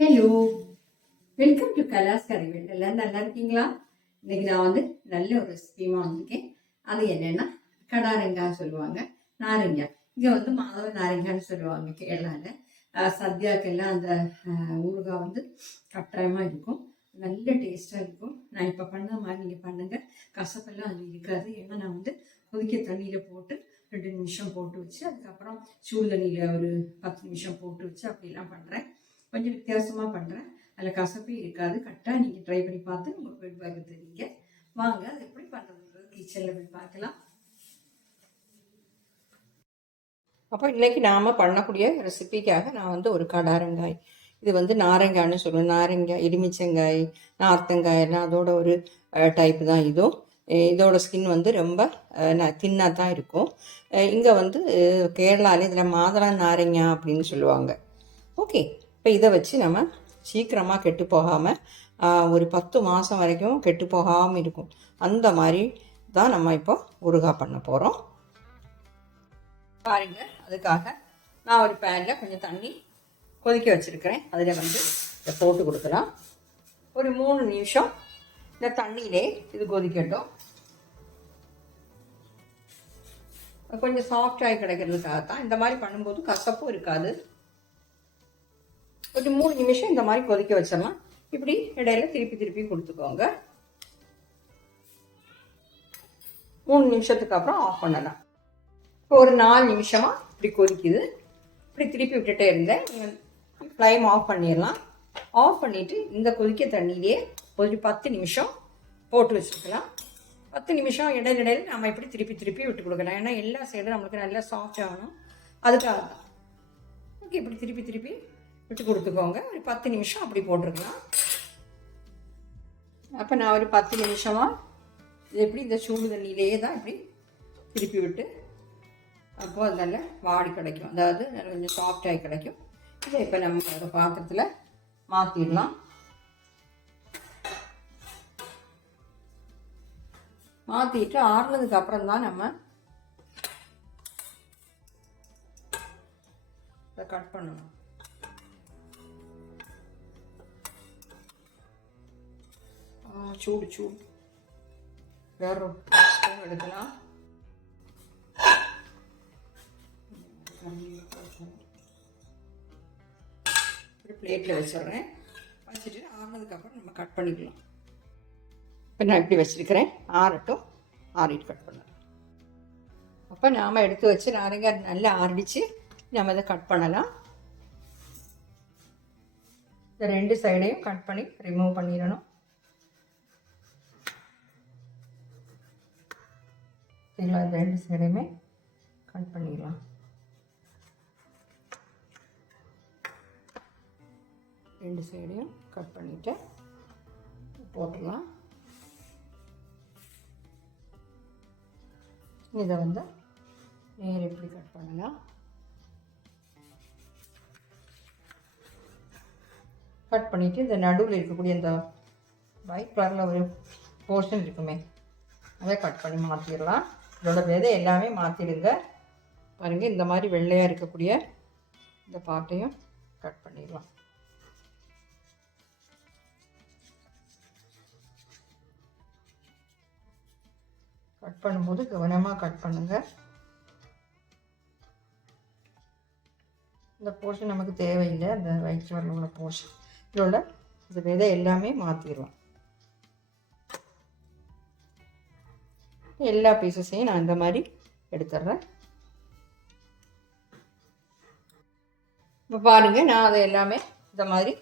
Hello welcome to கலாஸ் கரைவேல் எல்லாம் நல்லா இருக்கீங்களா? இன்னைக்கு நான் வந்து நல்ல ஒரு ரெசிபியுமா வந்திருக்கேன். அது என்னன்னா கடாரங்காய் சொல்லுவாங்க. நாரங்காய் இங்கே வந்து மாதவ நாரங்கான்னு சொல்லுவாங்க கேரளாவில் சத்யாக்கெல்லாம் அந்த ஊறுகாய் வந்து கட்டாயமாக இருக்கும். நல்ல டேஸ்ட்டாக இருக்கும். நான் இப்போ பண்ண மாதிரி நீங்கள் பண்ணுங்கள் கசப்பெல்லாம் அது இருக்காது. ஏன்னா நான் வந்து கொதிக்க தண்ணியில் போட்டு ரெண்டு நிமிஷம் போட்டு வச்சு அதுக்கப்புறம் சூடு தண்ணியில் ஒரு பத்து நிமிஷம் போட்டு வச்சு அப்படிலாம் பண்ணுறேன் கொஞ்சம் வித்தியாசமாக பண்ணுறேன் அதில் கசப்பே இருக்காது. கரெக்டாக நீங்கள் ட்ரை பண்ணி பார்த்து உங்களுக்கு ஃபீட்பேக் தெரியுங்க. வாங்க அது எப்படி பண்ணுறதுன்றது கிச்சனில் போய் பார்க்கலாம். அப்போ இன்றைக்கி நாம் பண்ணக்கூடிய ரெசிபிக்காக நான் வந்து ஒரு கடாரங்காய் இது வந்து நாரங்காய்னு சொல்லுவேன் நாரங்காய் எலுமிச்சங்காய் நார்த்தங்காய் எல்லாம் அதோட ஒரு டைப் தான் இதுவும் இதோட ஸ்கின் வந்து ரொம்ப தின்னாக தான் இருக்கும். இங்கே வந்து கேரளாவில் இதில் மாதளா நாரங்கா அப்படின்னு சொல்லுவாங்க. ஓகே இப்போ இதை வச்சு நம்ம சீக்கிரமாக கெட்டு போகாமல் ஒரு பத்து மாதம் வரைக்கும் கெட்டு போகாமல் இருக்கும். அந்த மாதிரி தான் நம்ம இப்போ ஊறுகாய் பண்ண போகிறோம் பாருங்க அதுக்காக நான் ஒரு பேனில் கொஞ்சம் தண்ணி கொதிக்க வச்சுருக்கிறேன். அதில் வந்து இதை போட்டு கொடுக்கலாம். ஒரு மூணு நிமிஷம் இந்த தண்ணியிலே இது கொதிக்கட்டும். கொஞ்சம் சாஃப்டாகி கிடைக்கிறதுக்காக தான் இந்த மாதிரி பண்ணும்போது கசப்பும் இருக்காது. ஒரு மூணு நிமிஷம் இந்த மாதிரி கொதிக்க வச்சிடலாம். இப்படி இடையில திருப்பி திருப்பி கொடுத்துக்கோங்க. மூணு நிமிஷத்துக்கு அப்புறம் ஆஃப் பண்ணலாம். இப்போ ஒரு நாலு நிமிஷமாக இப்படி கொதிக்குது. இப்படி திருப்பி விட்டுட்டே இருந்தேன். ஃப்ளைம் ஆஃப் பண்ணிடலாம். ஆஃப் பண்ணிவிட்டு இந்த கொதிக்க தண்ணியிலே ஒரு பத்து நிமிஷம் போட்டு வச்சுருக்கலாம் பத்து நிமிஷம் இடையில இடையில நம்ம இப்படி திருப்பி திருப்பி விட்டு கொடுக்கலாம். ஏன்னா எல்லா சைடும் நம்மளுக்கு நல்லா சாஃப்ட் ஆகணும். அதுக்காக தான் ஓகே இப்படி திருப்பி திருப்பி விட்டு கொடுத்துக்கோங்க. ஒரு பத்து நிமிஷம் அப்படி போட்டிருக்கலாம். அப்போ நான் ஒரு பத்து நிமிஷமாக இது எப்படி இந்த சூடு தண்ணியிலேயே தான் இப்படி திருப்பி விட்டு அப்போ அது நல்ல வாடி கிடைக்கும். அதாவது கொஞ்சம் சாஃப்டாகி கிடைக்கும். இதை இப்போ நம்ம ஒரு பாத்திரத்தில் மாற்றிடலாம் மாற்றிட்டு ஆறுனதுக்கு அப்புறம் தான் நம்ம இதை கட் பண்ணணும். சூடு சூடு. வேற ஒரு ஸ்பூன் எடுக்கலாம். ஒரு பிளேட்டில் வச்சிடுறேன். வச்சுட்டு ஆறுனதுக்கப்புறம் நம்ம கட் பண்ணிக்கலாம். இப்போ நான் இப்படி வச்சுருக்கிறேன். ஆறட்டும். ஆறிட்டு கட் பண்ணலாம். அப்போ நாம் எடுத்து வச்சு நாரங்க நல்லா ஆறிடுச்சு. நம்ம இதை கட் பண்ணலாம். இந்த ரெண்டு சைடையும் கட் பண்ணி ரிமூவ் பண்ணிடணும். இல்லை ரெண்டு சைடையுமே கட் பண்ணிடலாம். ரெண்டு சைடையும் கட் பண்ணிவிட்டு போட்டுடலாம். இதை வந்து நேர் எப்படி கட் பண்ணலாம்? கட் பண்ணிவிட்டு இந்த நடுவில் இருக்கக்கூடிய இந்த ஒயிட் கலரில் ஒரு போர்ஷன் இருக்குமே அதை கட் பண்ணி மாற்றிடலாம் இதோட விதை எல்லாமே மாற்றிடுங்க பாருங்கள் இந்த மாதிரி வெள்ளையாக இருக்கக்கூடிய இந்த பாட்டையும் கட் பண்ணிடலாம். கட் பண்ணும்போது கவனமாக கட் பண்ணுங்கள் இந்த போர்ஷன் நமக்கு தேவையில்லை. அந்த வயிற்று வரல உள்ள போர்ஷன் இதோட இந்த விதை எல்லாமே மாற்றிடுவோம் எல்லா பீசஸையும் நான் இந்த மாதிரி எடுத்துடுறேன். இப்போ பாருங்கள் நான் அதை எல்லாமே இந்த மாதிரி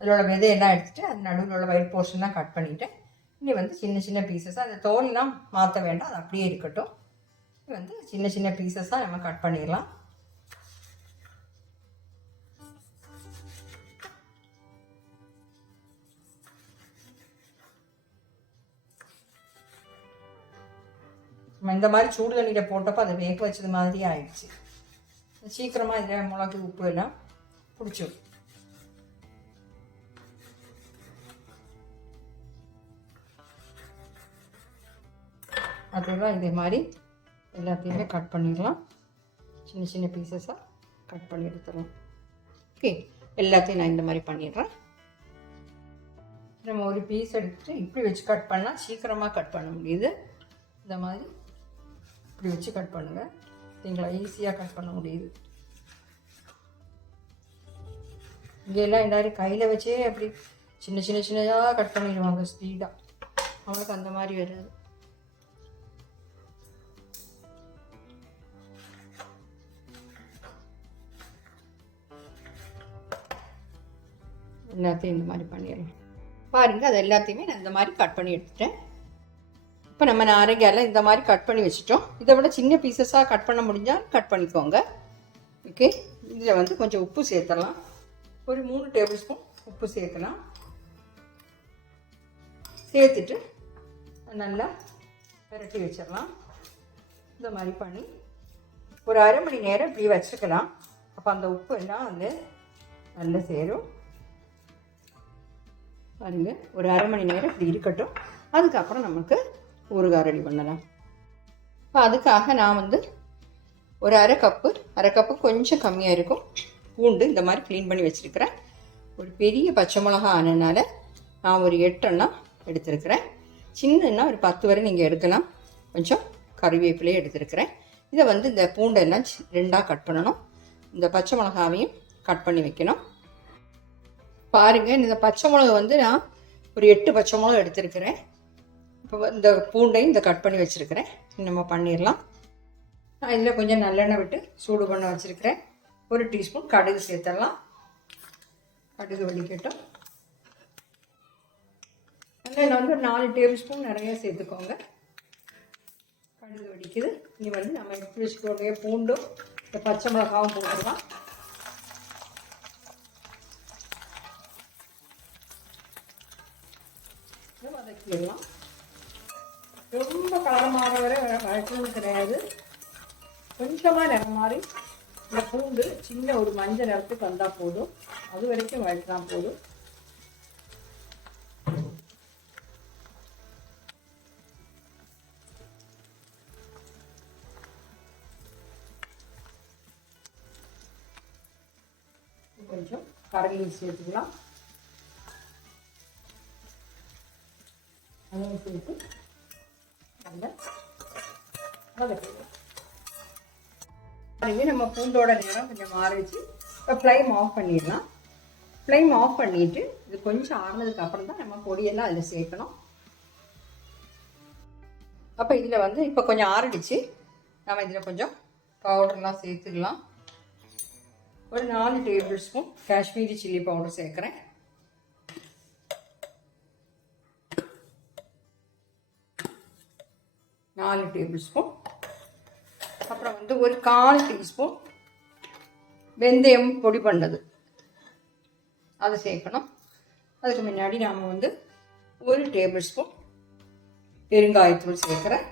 அதோட விதையெல்லாம் எடுத்துகிட்டு அது நடுவில் உள்ள ஒயிட் போர்ஷன்லாம் கட் பண்ணிவிட்டேன் இனி வந்து சின்ன சின்ன பீசஸாக அந்த தோல்லாம் மாற்ற வேண்டாம் அது அப்படியே இருக்கட்டும். இது வந்து சின்ன சின்ன பீசஸாக நம்ம கட் பண்ணிடலாம். இந்த மாதிரி சூடு தண்ணியில் போட்டப்போ அதை வேக வச்சது மாதிரி ஆயிடுச்சு. சீக்கிரமாக இதில் மிளகு உப்பு எல்லாம் பிடிச்சிடும் அதெல்லாம் இதே மாதிரி எல்லாத்தையுமே கட் பண்ணிடலாம். சின்ன சின்ன பீசஸாக கட் பண்ணி எடுத்துடலாம். ஓகே எல்லாத்தையும் நான் இந்த மாதிரி பண்ணிடுறேன். நம்ம ஒரு பீஸ் எடுத்துட்டு இப்படி வச்சு கட் பண்ணால் சீக்கிரமாக கட் பண்ண முடியுது. இந்த மாதிரி இப்படி வச்சு கட் பண்ணுங்கள் நீங்களா ஈஸியாக கட் பண்ண முடியுது. இங்கெல்லாம் எல்லோரும் கையில் வச்சே அப்படி சின்ன சின்ன சின்னதாக கட் பண்ணிடுவாங்க ஸ்பீடாக அவனுக்கு அந்த மாதிரி வராது. எல்லாத்தையும் இந்த மாதிரி பண்ணிடலாம் பாருங்கள் அது எல்லாத்தையுமே நான் இந்த மாதிரி கட் பண்ணி எடுத்துட்டேன். இப்போ நம்ம நாரங்காயில் இந்த மாதிரி கட் பண்ணி வச்சுட்டோம். இதை விட சின்ன பீசஸாக கட் பண்ண முடிஞ்சால் கட் பண்ணிக்கோங்க. ஓகே இதில் வந்து கொஞ்சம் உப்பு சேர்த்துடலாம். ஒரு மூணு டேபிள் ஸ்பூன் உப்பு சேர்க்கலாம். சேர்த்துட்டு நல்லா விரட்டி வச்சிடலாம். இந்த மாதிரி பண்ணி ஒரு அரை மணி நேரம் இப்படி வச்சுக்கலாம். அப்போ அந்த உப்பு எல்லாம் வந்து நல்லா சேரும். பாருங்கள் ஒரு அரை மணி நேரம் இப்படி இருக்கட்டும். அதுக்கப்புறம் நமக்கு ஊறுகாய் ரெடி பண்ணலாம். இப்போ அதுக்காக நான் வந்து ஒரு அரை கப்பு அரை கப்பு கொஞ்சம் கம்மியாக இருக்கும். பூண்டு இந்த மாதிரி க்ளீன் பண்ணி வச்சுருக்கிறேன். ஒரு பெரிய பச்சை மிளகா ஆனதுனால நான் ஒரு எட்டெண்ணா எடுத்திருக்கிறேன். சின்னன்னா ஒரு பத்து வரை நீங்கள் எடுக்கலாம். கொஞ்சம் கறிவேப்பிலையும் எடுத்திருக்கிறேன். இதை வந்து இந்த பூண்டெல்லாம் சி- ரெண்டாக கட் பண்ணணும். இந்த பச்சை மிளகாவையும் கட் பண்ணி வைக்கணும். பாருங்கள் இந்த பச்சை மிளகா வந்து நான் ஒரு எட்டு பச்சை மிளகா எடுத்திருக்கிறேன். இப்போ இந்த பூண்டையும் இந்த கட் பண்ணி வச்சுருக்கிறேன். நம்ம பண்ணிடலாம். நான் இதில் கொஞ்சம் நல்லெண்ணெய் விட்டு சூடு பண்ண வச்சுருக்கிறேன். ஒரு டீஸ்பூன் கடுகு சேர்த்துடலாம். கடுகு வலிக்கட்டும் நல்லெண்ணெய் வந்து ஒரு நாலு டேபிள் ஸ்பூன் நிறைய சேர்த்துக்கோங்க. கடுகு வலிக்குது இனி வந்து நம்ம எடுத்து வச்சுக்கோங்க பூண்டும் இந்த பச்சை மிளகாவும் போட்டுடலாம். வதக்கிடலாம். ரொம்ப காரமாக வரை வழக்கமும் கிடையாது. கொஞ்சமாக நிறம் மாறி இந்த பூண்டு சின்ன ஒரு மஞ்சள் நிறத்துக்கு வந்தால் போதும். அது வரைக்கும் வதக்கினா போதும். கொஞ்சம் கடலையும் சேர்த்துக்கலாம். அதையும் சேர்த்து வதக்கிடுவோம் அதுவே நம்ம பூண்டோட நேரம் கொஞ்சம் மாறிச்சு இப்போ ஃப்ளைம் ஆஃப் பண்ணிடலாம். ஃப்ளைம் ஆஃப் பண்ணிட்டு இது கொஞ்சம் ஆறுனதுக்கு அப்புறம் தான் நம்ம பொடியெல்லாம் அதில் சேர்க்கணும். அப்போ இதில் வந்து இப்போ கொஞ்சம் ஆறிடுச்சு. நம்ம இதில் கொஞ்சம் பவுடர்லாம் சேர்த்துக்கலாம் ஒரு நாலு table spoon Kashmiri chilli powder சேர்க்குறேன். நாலு டேபிள் ஸ்பூன் அப்புறம் வந்து ஒரு கால் டீஸ்பூன் வெந்தயம் பொடி பண்ணது. அதை சேர்க்கணும். அதுக்கு முன்னாடி நாம் வந்து ஒரு டேபிள் ஸ்பூன் பெருங்காயத்தூள் சேர்க்குறேன்.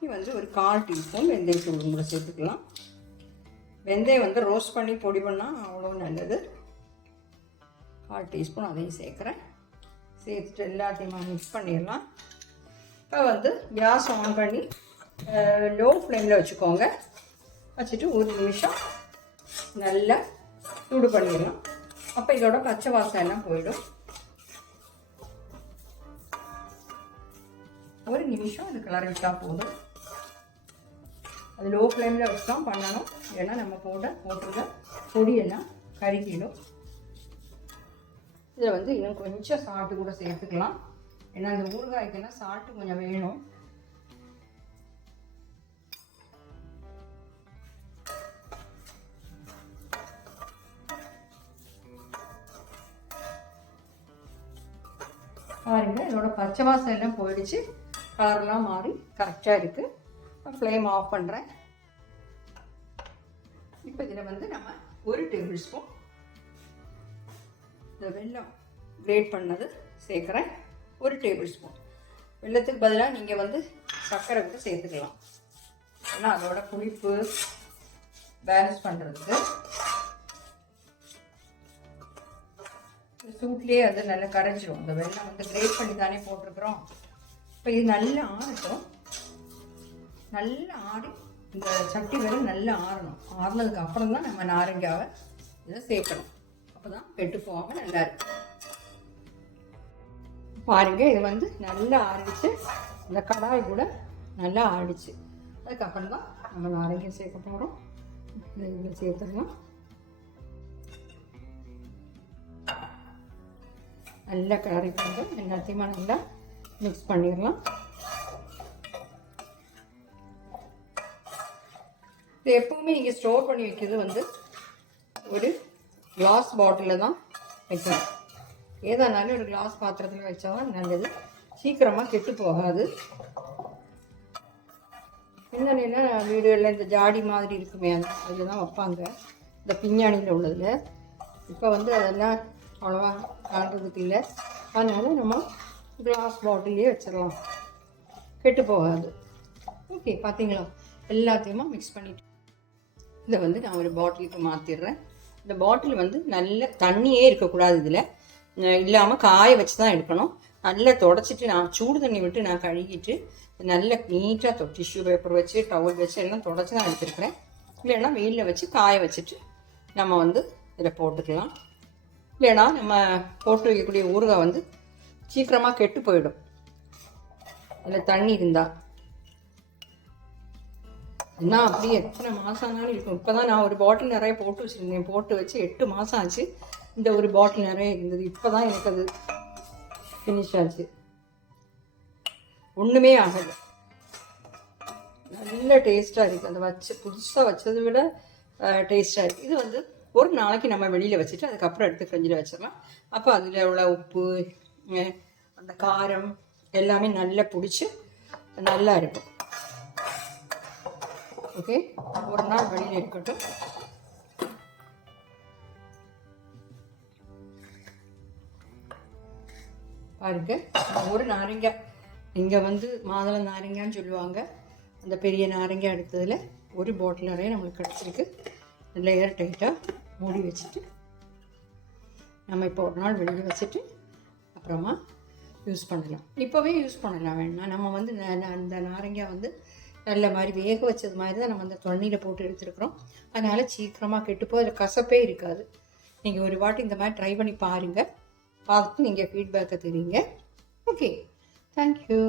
இது வந்து ஒரு கால் டீஸ்பூன் வெந்தயத்தூள் கூட சேர்த்துக்கலாம். வெந்தயம் வந்து ரோஸ்ட் பண்ணி பொடி பண்ணால் அவ்வளோ நல்லது. கால் டீஸ்பூன் அதையும் சேர்க்குறேன். சேர்த்துட்டு எல்லாத்தையும் மிக்ஸ் பண்ணிடலாம். இப்போ வந்து கேஸ் ஆன் பண்ணி லோ ஃப்ளேமில் வச்சுக்கோங்க. வச்சுட்டு ஒரு நிமிஷம் நல்லா சூடு பண்ணிடலாம். அப்போ இதோட பச்சை வாசம் எல்லாம் போயிடும். ஒரு நிமிஷம் அது கிளறி விட்டால் போதும். அது லோ ஃப்ளேமில் வச்சு தான் பண்ணணும். ஏன்னா நம்ம போட போட்டுருக்க பொடியெல்லாம் கருகிடும். இதில் வந்து இன்னும் கொஞ்சம் சாப்பிட்டு கூட சேர்த்துக்கலாம். ஏன்னா அந்த ஊறுகாய்க்கெல்லாம் சால்ட்டு கொஞ்சம் வேணும். பாருங்க இதோட பச்சை வாசம் எல்லாம் போயிடுச்சு. கலர்லாம் மாறி கரெக்டாக இருக்குது ஃப்ளேம் ஆஃப் பண்ணுறேன் இப்போ இதில் வந்து நம்ம ஒரு டேபிள் ஸ்பூன் இந்த வெள்ளம் கிரேட் பண்ணது சேர்க்குறேன். ஒரு டேபிள் ஸ்பூன். வெள்ளத்துக்கு பதிலாக நீங்கள் வந்து சர்க்கரை கூட சேர்த்துக்கலாம். ஏன்னா அதோட புளிப்பு பேலன்ஸ் பண்ணுறதுக்கு சூட்லேயே அது நல்லா கரைஞ்சிரும். இந்த வெள்ளம் வந்து கிரேட் பண்ணி தானே போட்டிருக்கிறோம். இப்போ இது நல்லா ஆறட்டும். நல்லா ஆறி இந்த சட்டி வெல்லம் நல்லா ஆறணும். ஆறுனதுக்கு அப்புறம் தான் நம்ம நாரங்காவை இதை சேர்க்கணும். அப்போ தான் கெட்டு போகாமல் நல்லா இருக்கும். பாருங்கள் இது வந்து நல்லா ஆறிடுச்சு. இந்த கடாய் கூட நல்லா ஆடிச்சு அதுக்கப்புறம் தான் நம்ம நாரங்கியம் சேர்க்க போகிறோம் இதை சேர்த்துடலாம். நல்லா கலரி பண்ணி எல்லாத்தையுமே நல்லா மிக்ஸ் பண்ணிடலாம். இது எப்பவுமே நீங்கள் ஸ்டோர் பண்ணி வைக்கிறது வந்து ஒரு கிளாஸ் பாட்டிலில் தான் வைக்கணும். ஏதானாலும் ஒரு கிளாஸ் பாத்திரத்தில் வச்சா தான் நல்லது. சீக்கிரமாக கெட்டு போகாது. என்னென்னா வீடுகளில் இந்த ஜாடி மாதிரி இருக்குமே அந்த அதில் தான் வைப்பாங்க. இந்த பிஞ்ஞானியில் உள்ளதில். இப்போ வந்து அதெல்லாம் அவ்வளோவா காண்றதுக்கு இல்லை. அதனால் நம்ம கிளாஸ் பாட்டிலே வச்சிடலாம். கெட்டு போகாது. ஓகே பார்த்தீங்களா எல்லாத்தையுமா மிக்ஸ் பண்ணிட்டு. இதை வந்து நான் ஒரு பாட்டிலுக்கு மாற்றிடுறேன் இந்த பாட்டில் வந்து நல்ல தண்ணியே இருக்கக்கூடாது இதில். இல்லாமல் காய வச்சு தான் எடுக்கணும். நல்லா தொடச்சிட்டு நான் சூடு தண்ணி விட்டு நான் கழுகிட்டு நல்ல நீட்டாக தொ டிஷ்யூ பேப்பர் வச்சு டவல் வச்சு எல்லாம் தொடச்சி தான் எடுத்துருக்குறேன். இல்லைன்னா வெயிலில் வச்சு காய வச்சுட்டு நம்ம வந்து இதில் போட்டுக்கலாம். இல்லைன்னா நம்ம போட்டு வைக்கக்கூடிய ஊறுகாய் வந்து சீக்கிரமாக கெட்டு போயிடும். அதில் தண்ணி இருந்தால் என்ன அப்படியே எத்தனை மாதம் ஆனாலும் இருக்கும். இப்போ தான் நான் ஒரு பாட்டில் நிறைய போட்டு வச்சுருந்தேன். போட்டு வச்சு எட்டு மாதம் ஆச்சு. இந்த ஒரு பாட்டில் நிறைய இருந்தது. இப்போ தான் எனக்கு அது ஃபினிஷ் ஆச்சு. ஒன்றுமே ஆகலை. நல்ல டேஸ்ட்டாக இருக்குது அந்த வச்சு புதுசாக வச்சதை விட டேஸ்ட்டாக இருக்குது இது வந்து ஒரு நாளைக்கு நம்ம வெளியில் வச்சுட்டு அதுக்கப்புறம் எடுத்து ஃப்ரிட்ஜில் வச்சிடலாம். அப்போ அதில் உள்ள உப்பு அந்த காரம் எல்லாமே நல்லா பிடிச்சி நல்லா இருக்கும். ஓகே ஒரு நாள் வெளியில் இருக்கட்டும். பாருங்க ஒரு நாரங்காய் இங்கே வந்து மாதுளை நாரங்கான்னு சொல்லுவாங்க. அந்த பெரிய நாரங்காய் எடுத்ததில் ஒரு பாட்டில் நிறைய நம்மளுக்கு கிடச்சிருக்கு. லேயர் டைட்டாக மூடி வச்சுட்டு நம்ம இப்போ ஒரு நாள் வெளியே வச்சுட்டு அப்புறமா யூஸ் பண்ணலாம். இப்போவே யூஸ் பண்ணலாம். வேணாம் நம்ம வந்து ந- ந- அந்த நாரங்காய் வந்து நல்ல மாதிரி வேக வச்சது மாதிரி தான் நம்ம அந்த தண்ணியில் போட்டு எடுத்துருக்குறோம். அதனால் சீக்கிரமாக கெட்டுப்போ அதில் கசப்பே இருக்காது. நீங்கள் ஒரு வாட்டி இந்த மாதிரி ட்ரை பண்ணி பாருங்கள் பார்த்து நீங்கள் ஃபீட்பேக்கை தெரியுங்க ஓகே தேங்க்யூ